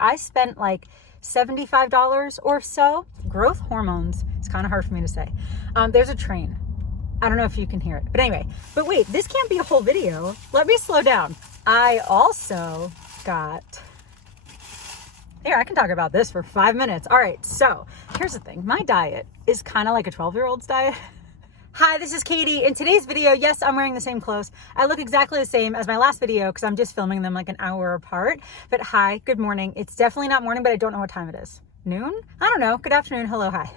I spent like $75 or so. Growth hormones. It's kind of hard for me to say. There's a train. I don't know if you can hear it, but anyway. But wait, this can't be a whole video. Let me slow down. I also got... Here, I can talk about this for 5 minutes. All right, so here's the thing. My diet is kind of like a 12-year-old's diet. Hi, this is Katie. In today's video, yes, I'm wearing the same clothes. I look exactly the same as my last video because I'm just filming them like an hour apart. But hi, good morning. It's definitely not morning, but I don't know what time it is. Noon? I don't know. Good afternoon. Hello, hi.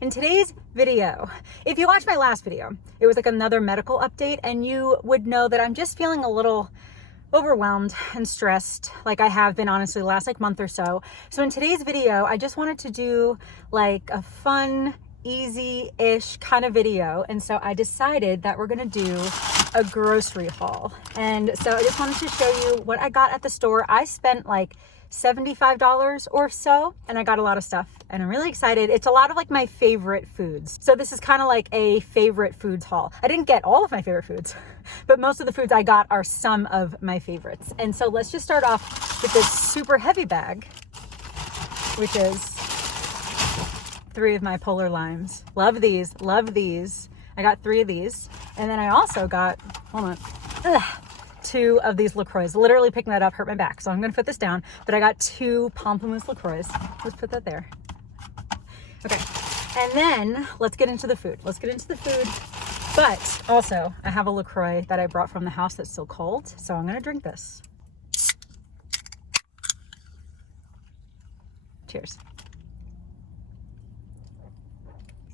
In today's video, if you watched my last video, it was like another medical update, and you would know that I'm just feeling a little overwhelmed and stressed, like I have been honestly the last like month or so. So in today's video, I just wanted to do like a fun, easy-ish kind of video. And so I decided that we're gonna do a grocery haul. And so I just wanted to show you what I got at the store. I spent like $75 or so, and I got a lot of stuff, and I'm really excited. It's a lot of like my favorite foods. So this is kind of like a favorite foods haul. I didn't get all of my favorite foods, but most of the foods I got are some of my favorites. And so let's just start off with this super heavy bag, which is 3 of my polar limes. Love these, love these. I got 3 of these. And then I also got, hold on, 2 of these LaCroix. Literally picking that up hurt my back, so I'm gonna put this down. But I got 2 Pamplemousse LaCroix. Let's put that there. Okay, and then let's get into the food. Let's get into the food. But also, I have a LaCroix that I brought from the house that's still cold, so I'm gonna drink this. Cheers.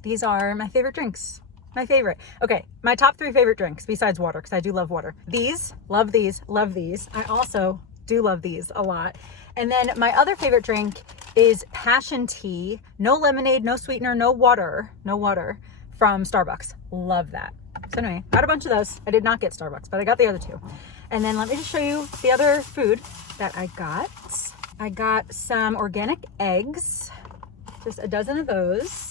These are my favorite drinks. My favorite. Okay, my top 3 favorite drinks besides water, because I do love water. These, love these, love these. I also do love these a lot. And then my other favorite drink is passion tea. No lemonade, no sweetener, no water from Starbucks. Love that. So anyway, got a bunch of those. I did not get Starbucks, but I got the other 2. And then let me just show you the other food that I got. I got some organic eggs, just a dozen of those.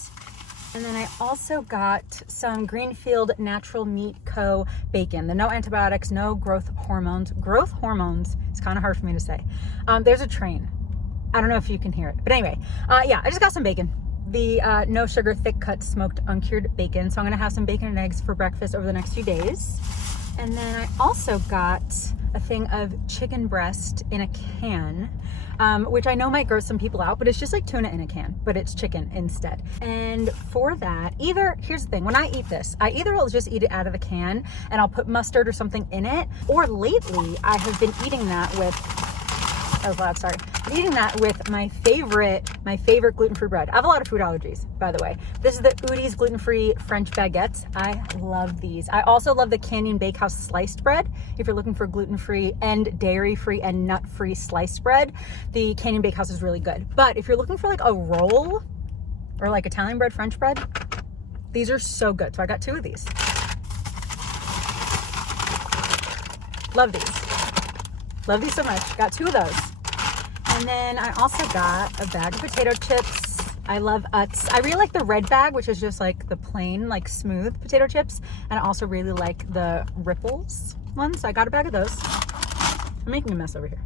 And then I also got some Greenfield Natural Meat Co. bacon. The no antibiotics, no growth hormones. Growth hormones, it's kind of hard for me to say. There's a train. I don't know if you can hear it. But anyway, yeah, I just got some bacon. The no sugar, thick cut, smoked, uncured bacon. So I'm gonna have some bacon and eggs for breakfast over the next few days. And then I also got a thing of chicken breast in a can, which I know might gross some people out, but it's just like tuna in a can, but it's chicken instead. And for that, here's the thing, when I eat this, I either will just eat it out of the can and I'll put mustard or something in it, or lately I have been eating that with, that was loud, sorry. I'm eating that with my favorite gluten-free bread. I have a lot of food allergies, by the way. This is the Udi's gluten-free French baguettes. I love these. I also love the Canyon Bakehouse sliced bread. If you're looking for gluten-free and dairy-free and nut-free sliced bread, the Canyon Bakehouse is really good. But if you're looking for like a roll or like Italian bread, French bread, these are so good. So I got 2 of these. Love these. Love these so much. Got 2 of those. And then I also got a bag of potato chips. I love Utz. I really like the red bag, which is just like the plain, like smooth potato chips. And I also really like the Ripples ones. So I got a bag of those. I'm making a mess over here.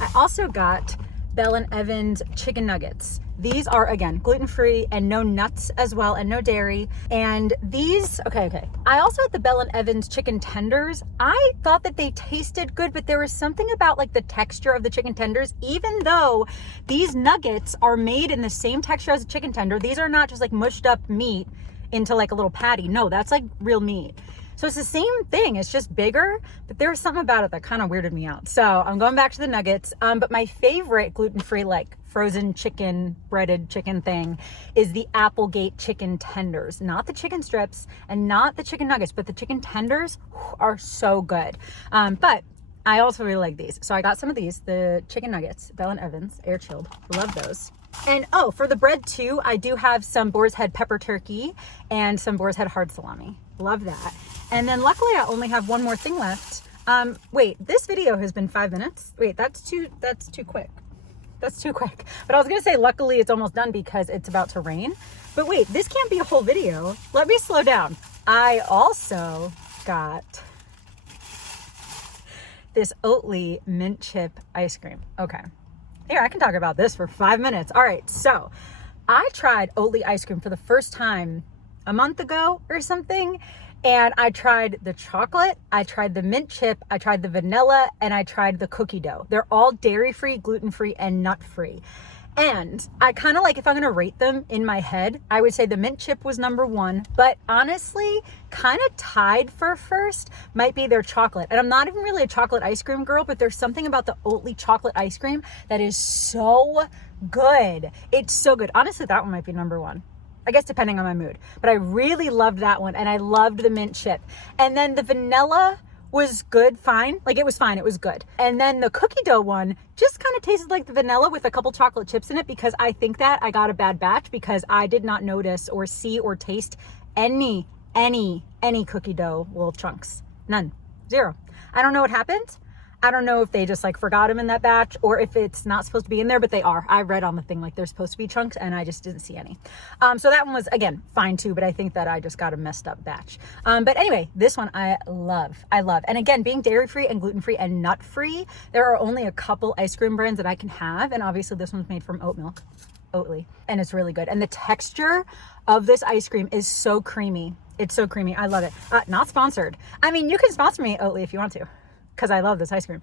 I also got Bell & Evans chicken nuggets. These are, again, gluten-free and no nuts as well, and no dairy. And these, okay. I also had the Bell & Evans chicken tenders. I thought that they tasted good, but there was something about like the texture of the chicken tenders, even though these nuggets are made in the same texture as a chicken tender. These are not just like mushed up meat into like a little patty. No, that's like real meat. So it's the same thing, it's just bigger, but there was something about it that kind of weirded me out. So I'm going back to the nuggets, but my favorite gluten-free, like frozen chicken, breaded chicken thing is the Applegate chicken tenders. Not the chicken strips and not the chicken nuggets, but the chicken tenders are so good. But I also really like these. So I got some of these, the chicken nuggets, Bell & Evans, air chilled, love those. And oh, for the bread too, I do have some Boar's Head pepper turkey and some Boar's Head hard salami. Love that. And then luckily I only have 1 more thing left. Wait, this video has been 5 minutes. Wait, that's too quick. That's too quick. But I was gonna say, luckily it's almost done because it's about to rain. But wait, this can't be a whole video. Let me slow down. I also got this Oatly mint chip ice cream. Okay. Here, I can talk about this for 5 minutes. All right, so I tried Oatly ice cream for the first time a month ago or something. And I tried the chocolate, I tried the mint chip, I tried the vanilla, and I tried the cookie dough. They're all dairy-free, gluten-free, and nut-free. And I kind of like, if I'm gonna rate them in my head, I would say the mint chip was number 1, but honestly, kind of tied for first might be their chocolate. And I'm not even really a chocolate ice cream girl, but there's something about the Oatly chocolate ice cream that is so good. It's so good. Honestly, that one might be number 1. I guess depending on my mood, but I really loved that one, and I loved the mint chip. And then the vanilla was good, fine. Like, it was fine, it was good. And then the cookie dough one just kind of tasted like the vanilla with a couple chocolate chips in it, because I think that I got a bad batch because I did not notice or see or taste any cookie dough little chunks. None. Zero. I don't know what happened. I don't know if they just like forgot them in that batch or if it's not supposed to be in there, but they are. I read on the thing like they're supposed to be chunks, and I just didn't see any. So that one was, again, fine too, but I think that I just got a messed up batch. But anyway, this one I love. And again, being dairy-free and gluten-free and nut-free, there are only a couple ice cream brands that I can have. And obviously this one's made from oat milk, Oatly, and it's really good. And the texture of this ice cream is so creamy. It's so creamy. I love it. Not sponsored. I mean, you can sponsor me, Oatly, if you want to, because I love this ice cream.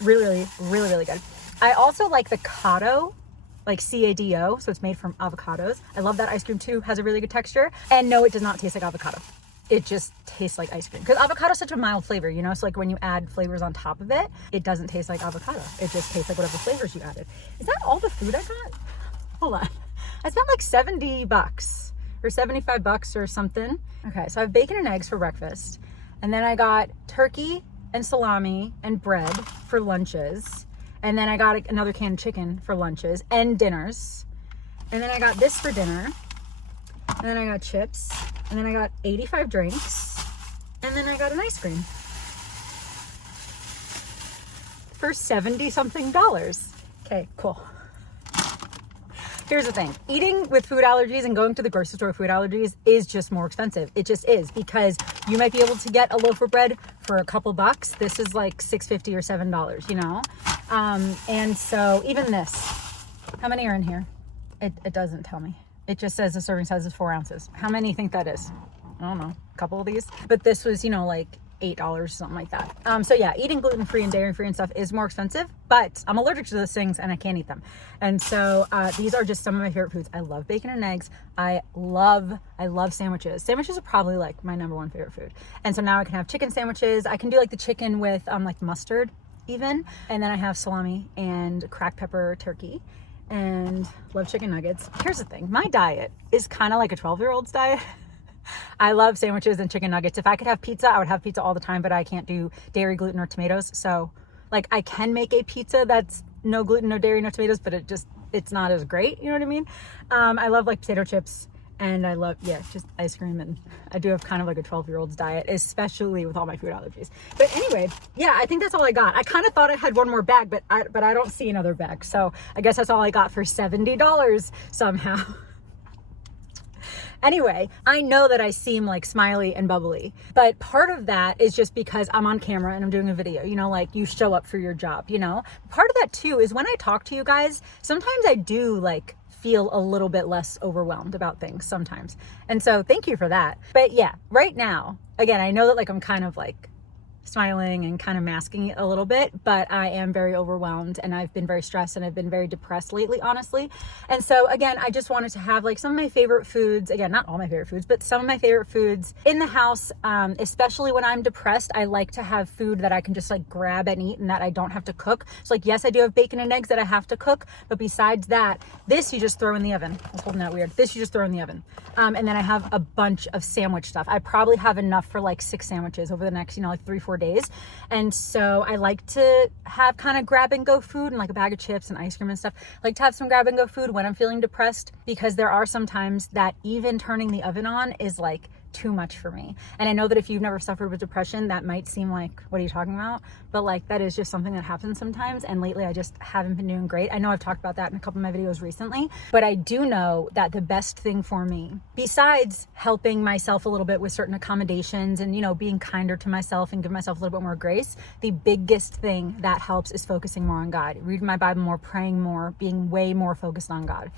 Really good. I also like the Cado, like C-A-D-O, so it's made from avocados. I love that ice cream too, has a really good texture. And no, it does not taste like avocado. It just tastes like ice cream. Because avocado is such a mild flavor, you know? So like when you add flavors on top of it, it doesn't taste like avocado. It just tastes like whatever flavors you added. Is that all the food I got? Hold on. I spent like $70 or $75 or something. Okay, so I have bacon and eggs for breakfast. And then I got turkey and salami and bread for lunches. And then I got another can of chicken for lunches and dinners. And then I got this for dinner. And then I got chips. And then I got 85 drinks. And then I got an ice cream for $70-something. Okay, cool. Here's the thing. Eating with food allergies and going to the grocery store with food allergies is just more expensive. It just is, because you might be able to get a loaf of bread for a couple bucks. This is like $6.50 or $7, you know? And so even this, how many are in here? It doesn't tell me. It just says the serving size is 4 ounces. How many think that is? I don't know, a couple of these. But this was, you know, like $8, something like that. So yeah, eating gluten-free and dairy-free and stuff is more expensive, but I'm allergic to those things and I can't eat them. And so these are just some of my favorite foods. I love bacon and eggs. I love sandwiches. Sandwiches are probably like my number 1 favorite food. And so now I can have chicken sandwiches. I can do like the chicken with like mustard even. And then I have salami and cracked pepper turkey, and love chicken nuggets. Here's the thing. My diet is kind of like a 12-year-old's diet. I love sandwiches and chicken nuggets. If I could have pizza, I would have pizza all the time, but I can't do dairy, gluten, or tomatoes. So like I can make a pizza that's no gluten, no dairy, no tomatoes, but it's not as great. You know what I mean? I love like potato chips, and I love, just ice cream. And I do have kind of like a 12-year-old's diet, especially with all my food allergies. But anyway, yeah, I think that's all I got. I kind of thought I had one more bag, but I don't see another bag. So I guess that's all I got for $70 somehow. Anyway, I know that I seem like smiley and bubbly, but part of that is just because I'm on camera and I'm doing a video, you know, like you show up for your job, you know? Part of that too is when I talk to you guys, sometimes I do like feel a little bit less overwhelmed about things sometimes. And so thank you for that. But yeah, right now, again, I know that like I'm kind of like smiling and kind of masking it a little bit, but I am very overwhelmed and I've been very stressed and I've been very depressed lately, honestly. And so again, I just wanted to have like some of my favorite foods, again, not all my favorite foods, but some of my favorite foods in the house. Especially when I'm depressed, I like to have food that I can just like grab and eat and that I don't have to cook. So like, yes, I do have bacon and eggs that I have to cook, but besides that, this you just throw in the oven. I was holding that weird. This you just throw in the oven. And then I have a bunch of sandwich stuff. I probably have enough for like 6 sandwiches over the next, you know, like 3-4 days. And so I like to have kind of grab and go food and like a bag of chips and ice cream and stuff. I like to have some grab and go food when I'm feeling depressed, because there are some times that even turning the oven on is like too much for me. And I know that if you've never suffered with depression, that might seem like, what are you talking about? But like, that is just something that happens sometimes. And lately I just haven't been doing great. I know I've talked about that in a couple of my videos recently, but I do know that the best thing for me, besides helping myself a little bit with certain accommodations and, you know, being kinder to myself and give myself a little bit more grace, the biggest thing that helps is focusing more on God, reading my Bible more, praying more, being way more focused on God.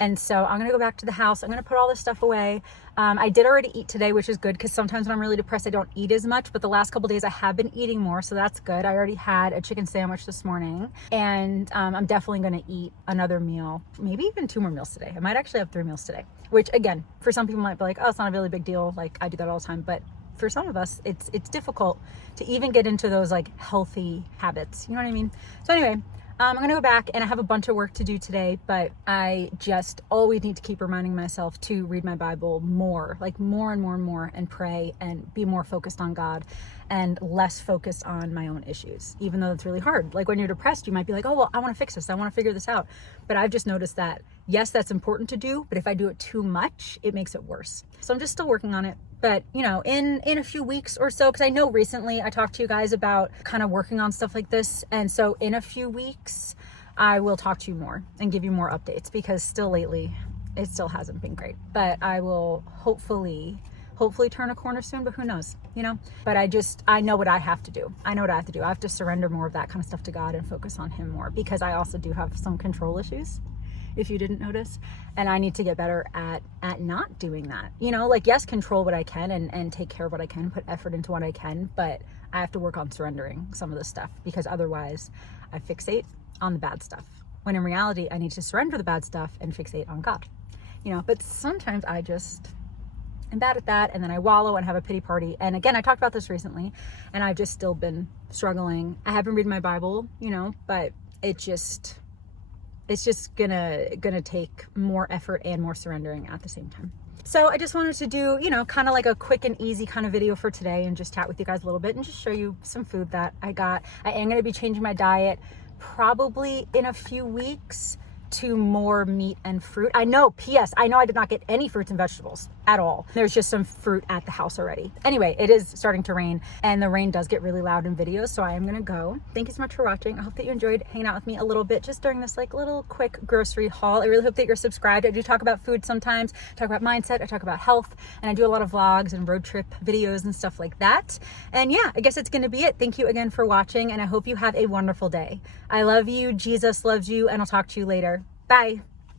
And so I'm going to go back to the house. I'm going to put all this stuff away. I did already eat today, which is good, because sometimes when I'm really depressed, I don't eat as much. But the last couple days I have been eating more, so that's good. I already had a chicken sandwich this morning, and I'm definitely going to eat another meal, maybe even 2 more meals today. I might actually have 3 meals today, which again, for some people might be like, oh, it's not a really big deal. Like, I do that all the time. But for some of us, it's difficult to even get into those like healthy habits. You know what I mean? So anyway, I'm going to go back, and I have a bunch of work to do today, but I just always need to keep reminding myself to read my Bible more, like more and more and more, and pray and be more focused on God and less focused on my own issues, even though it's really hard. Like when you're depressed, you might be like, oh, well, I want to fix this. I want to figure this out. But I've just noticed that, yes, that's important to do, but if I do it too much, it makes it worse. So I'm just still working on it. But, you know, in a few weeks or so, because I know recently I talked to you guys about kind of working on stuff like this. And so in a few weeks, I will talk to you more and give you more updates, because still lately, it still hasn't been great. But I will hopefully turn a corner soon, but who knows, you know? But I know what I have to do. I know what I have to do. I have to surrender more of that kind of stuff to God and focus on Him more, because I also do have some control issues, if you didn't notice, and I need to get better at not doing that. You know, like, yes, control what I can and take care of what I can, put effort into what I can, but I have to work on surrendering some of this stuff, because otherwise I fixate on the bad stuff, when in reality I need to surrender the bad stuff and fixate on God, you know. But sometimes I just am bad at that, and then I wallow and have a pity party. And again, I talked about this recently, and I've just still been struggling. I have been reading my Bible, you know, but it's just gonna take more effort and more surrendering at the same time. So I just wanted to do, you know, kind of like a quick and easy kind of video for today, and just chat with you guys a little bit and just show you some food that I got. I am going to be changing my diet probably in a few weeks to more meat and fruit. I know I did not get any fruits and vegetables at all. There's just some fruit at the house already. Anyway, it is starting to rain, and the rain does get really loud in videos, so I am gonna go. Thank you so much for watching. I hope that you enjoyed hanging out with me a little bit just during this like little quick grocery haul. I really hope that you're subscribed. I do talk about food sometimes, I talk about mindset, I talk about health, and I do a lot of vlogs and road trip videos and stuff like that. And yeah, I guess it's gonna be it. Thank you again for watching, and I hope you have a wonderful day. I love you, Jesus loves you, and I'll talk to you later. Bye.